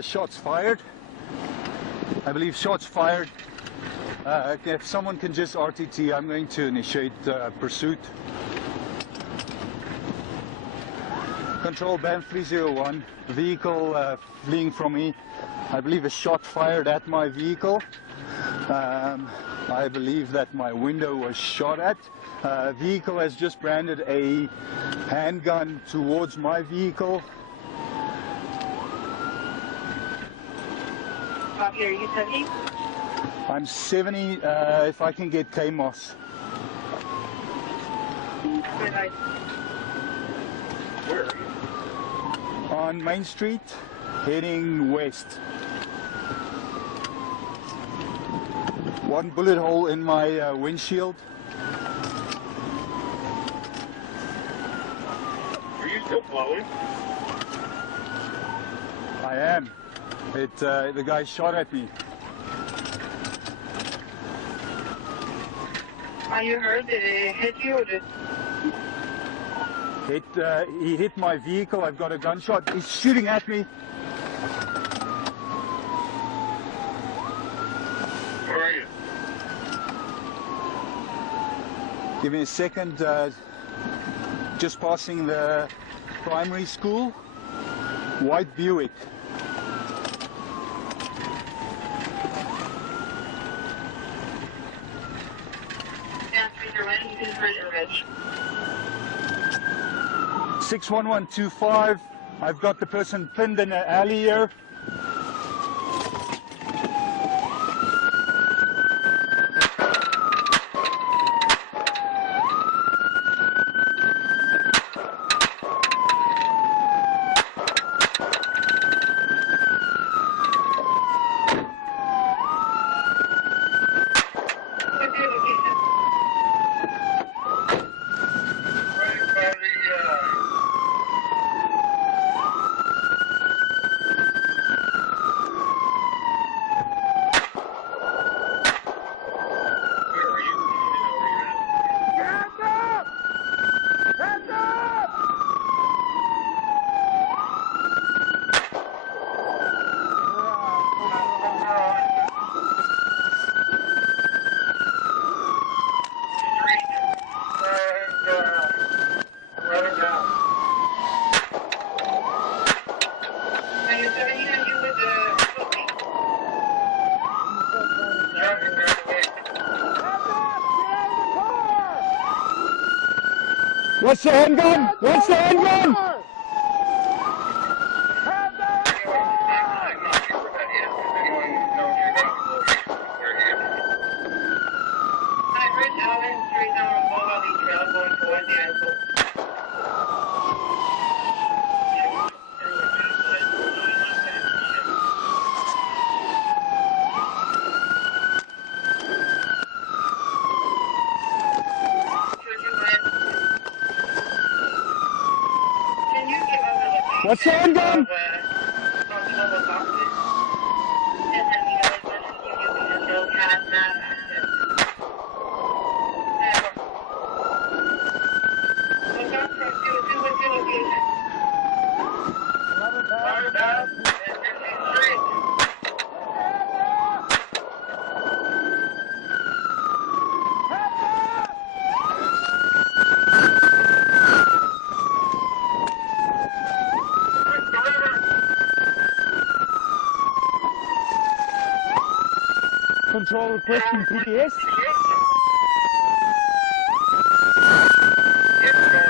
Shots fired. I believe shots fired. If someone can just RTT, I'm going to initiate pursuit. Control Banff 301, vehicle fleeing from me. I believe a shot fired at my vehicle. I believe that my window was shot at. Vehicle has just branded a handgun towards my vehicle. Copy, are you 70? I'm 70, if I can get Canmore. Where are you? On Main Street, heading west. One bullet hole in my windshield. Are you still flowing? I am. The guy shot at me. You heard, did it hit you or did... He hit my vehicle. I've got a gunshot. He's shooting at me. Where are you? Give me a second. Just passing the primary school. White Buick. Yeah, you can hurt your ridge. 61125. I've got the person pinned in the alley here. What's the handgun? What's the handgun? What's the handgun? Control requesting PDS. It's